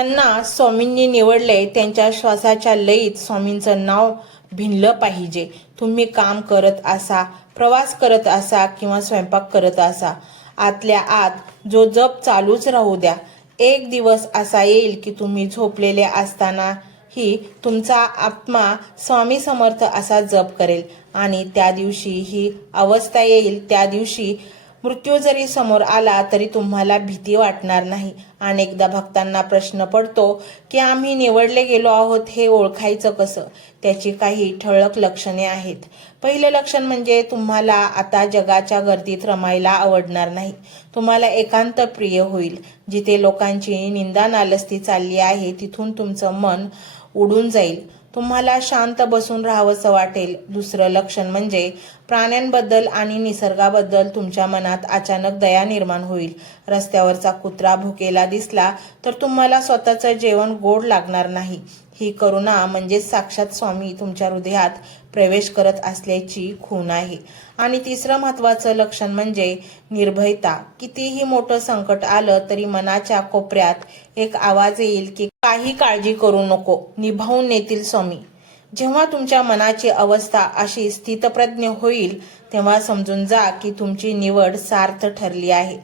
त्यांना स्वामींनी निवडले त्यांच्या श्वासाच्या लयीत स्वामींचं नाव भिनलं पाहिजे. तुम्ही काम करत असा, प्रवास करत असा किंवा स्वयंपाक करत असा, आतल्या आत जो जप चालूच राहू द्या. एक दिवस असा येईल की तुम्ही झोपलेले असतानाही तुमचा आत्मा स्वामी समर्थ असा जप करेल आणि त्या दिवशी ही अवस्था येईल. त्या दिवशी मृत्यू जरी समोर आला तरी तुम्हाला भीती वाटणार नाही. अनेकदा भक्तांना प्रश्न पडतो की आम्ही निवडले गेलो आहोत, हे ओळखायचं कसं? त्याची काही ठळक लक्षणे आहेत. पहिलं लक्षण म्हणजे तुम्हाला आता जगाच्या गर्दीत रमायला आवडणार नाही. तुम्हाला एकांत प्रिय होईल. जिथे लोकांची निंदा नालस्ती चालली आहे तिथून तुमचं मन उडून जाईल. तुम्हाला शांत बसून राहावंसं वाटेल. दुसरं लक्षण म्हणजे प्राण्यांबद्दल आणि निसर्गाबद्दल तुमच्या मनात अचानक दया निर्माण होईल. रस्त्यावरचा कुत्रा भुकेला दिसला तर तुम्हाला स्वतःचं जेवण गोड लागणार नाही. ही करुणा म्हणजे साक्षात स्वामी तुमच्या हृदयात प्रवेश करत असल्याची खूण आहे. आणि तिसरं महत्त्वाचं लक्षण म्हणजे निर्भयता. कितीही मोठं संकट आलं तरी मनाच्या कोपऱ्यात एक आवाज येईल की काही काळजी करू नको, निभावून नेतील स्वामी. जेव्हा तुमच्या मनाची अवस्था अशी स्थितप्रज्ञ होईल तेव्हा समजून जा की तुमची निवड सार्थ ठरली आहे.